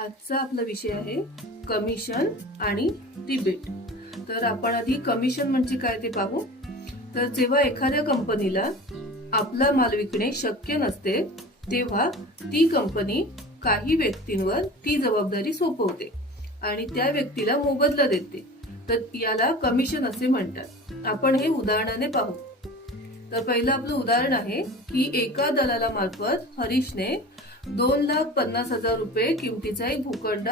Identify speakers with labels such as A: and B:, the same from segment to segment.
A: आजचा आपला विषय आहे कमिशन आणि रिबेट तर आपण आधी कमिशन म्हणजे काय ते पाहू. तर जेव्हा एखाद्या कंपनीला आपला माल विकणे शक्य नसते तेव्हा ती कंपनी काही व्यक्तींवर ती जबाबदारी सोपवते आणि त्या व्यक्तीला मोबदला देते. तर याला कमिशन असे म्हणतात. आपण हे उदाहरणाने पाहू. तर पहिलं आपलं उदाहरण आहे की एका दलाला मार्फत हरीशने दोन लाख पन्नास हजार रुपये किमतीचा एक भूखंड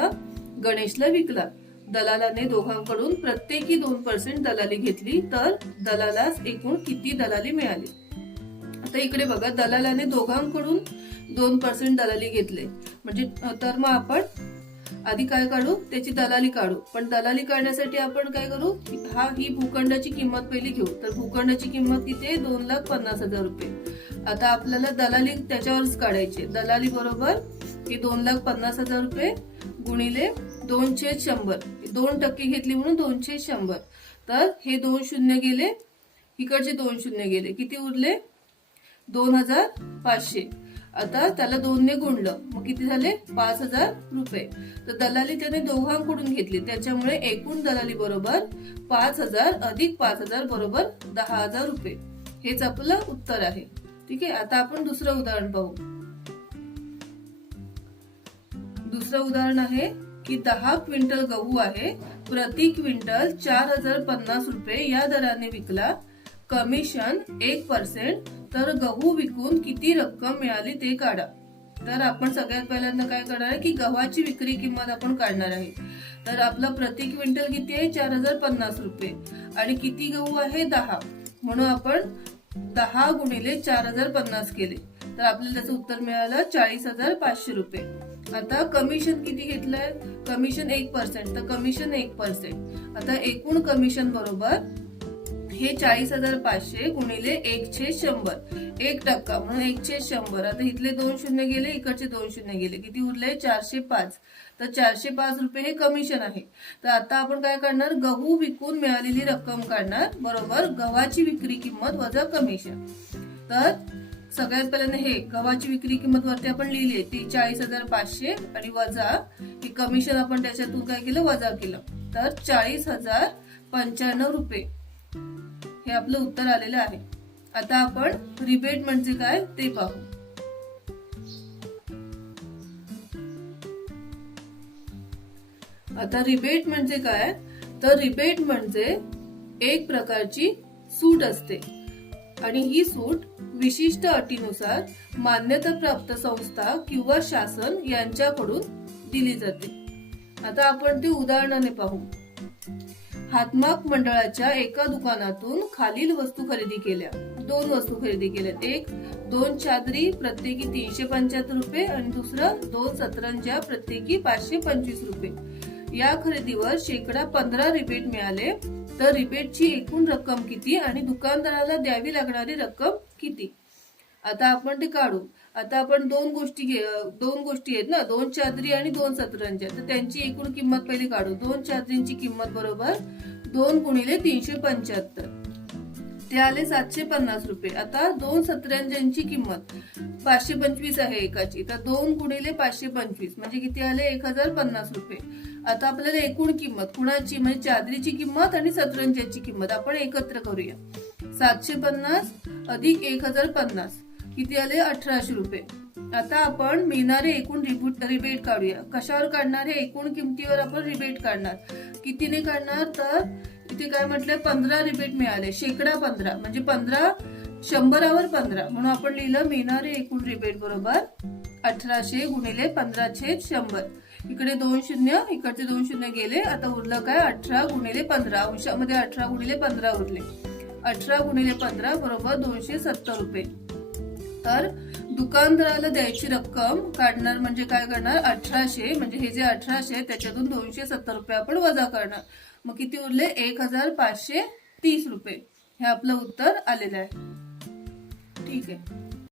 A: गणेशला विकला. दलालाने दोघांकडून प्रत्येकी दोन पर्सेंट दलाली घेतली तर दलालास एकूण किती दलाली मिळाली? आता इकडे बघा दलालाने दोघांकडून दोन पर्सेंट दलाली घेतले. म्हणजे तर मग आपण आधी काय काढू? त्याची दलाली काढू. पण दलाली काढण्यासाठी आपण काय करू? हा ही भूखंडाची किंमत पहिली घेऊ. तर भूखंडाची किंमत किती? आहे दोन लाख पन्नास हजार रुपये. आता आपल्याला दलाली त्याच्यावरच काढायची दलाली बरोबर ही दोन लाख पन्नास हजार रुपये गुणिले दोनशे शंभर. दोन टक्के घेतली म्हणून दोनशे शंभर. तर हे दोन शून्य गेले. इकडचे दोन शून्य गेले. किती उरले? दोन हजार पाचशे. आता त्याला दोनने गुणलं. मग किती झाले? पाच हजार रुपये. तर दलाली त्याने दोघांकडून घेतली. त्याच्यामुळे एकूण दलाली बरोबर पाच हजार अधिक पाच हजार बरोबर दहा हजार रुपये. हेच आपलं उत्तर आहे. ठीक आहे? आता आपण दुसरं उदाहरण पाहू. दुसरं उदाहरण आहे की दहा क्विंटल गहू आहे. प्रति क्विंटल चार हजार पन्नास रुपये या दराने विकला. कमिशन एक पर्सेंट तर गहू विकून किती रक्कम मिळाली ते काढा. तर आपण सगळ्यात पहिल्यांदा काय करणार आहे की गव्हाची विक्री किंमत आपण काढणार आहे. तर आपला प्रति क्विंटल किती आहे? चार हजार पन्नास रुपये. आणि किती गहू आहे? दहा. म्हणून आपण दहा गुणिले चार हजार पन्नास केले. तर आपल्याला त्याचं उत्तर मिळालं चाळीस हजार पाचशे रुपये. आता कमिशन किती घेतलंय? कमिशन एक पर्सेंट तर कमिशन एक पर्सेंट आता एकूण कमिशन बरोबर हे चाळीस हजार पाचशे गुणिले एकशे शंभर. एक टक्का. म्हणून एकशे शंभर. आता इथले दोन शून्य गेले इकडचे दोन शून्य गेले. किती उरले? चारशे पाच. तर चारशे पाच रुपये हे कमिशन आहे. तर आता आपण काय करणार? गहू विकून मिळालेली रक्कम काढणार. बरोबर? गव्हाची विक्री किंमत वजा कमिशन. तर सगळ्यात पहिल्यांदा हे गव्हाची विक्री किंमत वरती आपण लिहिली आहे ती चाळीस हजार पाचशे आणि वजा हे कमिशन आपण त्याच्यातून काय केलं? वजा केलं. तर चाळीस हजार पंच्याण्णव रुपये. हे आपलं उत्तर आलेलं आहे. आता आपण रिबेट म्हणजे काय ते पाहू. आता रिबेट म्हणजे काय? तर रिबेट म्हणजे एक प्रकारची सूट असते. आणि ही सूट विशिष्ट अटीनुसार मान्यताप्राप्त संस्था किंवा शासन यांच्याकडून दिली जाते. आता आपण ते उदाहरणाने पाहू. हातमाग मंडळाच्या एका दुकानातून खालील वस्तू खरेदी केल्या. दोन वस्तू खरेदी केल्या एक दोन चादरी प्रत्येकी तीनशे पंच्याहत्तर रुपये आणि दुसरं दोन सतरंजा प्रत्येकी पाचशे पंचवीस रुपये. या खरेदीवर शेकडा पंधरा रिबेट मिळाले तर रिबेटची एकूण रक्कम किती आणि दुकानदाराला द्यावी लागणारी रक्कम किती? आता आपण ते काढू. आता आपण दोन गोष्टी घे- दोन गोष्टी आहेत ना दोन चादरी आणि दोन सतरंज्या. तर त्यांची एकूण किंमत पहिले काढू. दोन चादरींची किंमत बरोबर दोन गुणिले तीनशे पंच्याहत्तर. ते आले सातशे पन्नास रुपये. आता दोन सतरंज्यांची किंमत पाचशे पंचवीस आहे एकाची. तर दोन गुणिले पाचशे पंचवीस म्हणजे किती आले? एक हजार पन्नास रुपये. आता आपल्याला एकूण किंमत कुणाची? म्हणजे चादरीची किंमत आणि सतरंजाची किंमत. आपण एकत्र करूया. सातशे पन्नास अधिक एक हजार पन्नास. किती आले? अठराशे रुपये. आता आपण मिळणारे एकूण रिबूट रिबेट काढूया. कशावर काढणार? हे एकूण किमतीवर आपण रिबेट काढणार. कितीने काढणार? तर इथे काय म्हटलंय पंधरा रिबेट मिळाले. शेकडा पंधरा. म्हणजे पंधरा शंभरावर पंधरा. म्हणून आपण लिहिलं मिळणारे एकूण रिबेट बरोबर अठराशे गुणिले पंधराशे शंभर. इकडे दोन शून्य इकडचे दोन शून्य गेले. आता उरलं काय? अठरा गुणिले पंधरा. अंशामध्ये अठरा गुणिले पंधरा उरले. अठरा गुणिले पंधरा बरोबर दोनशे सत्तर रुपये. तर दुकानदाराला द्यायची रक्कम काढणार म्हणजे काय करणार? अठराशे म्हणजे हे जे अठराशे त्याच्यातून दोनशे सत्तर रुपये आपण वजा करणार. मग किती उरले? एक हजार पाचशे तीस रुपये. हे आपलं उत्तर आलेलं आहे. ठीक आहे.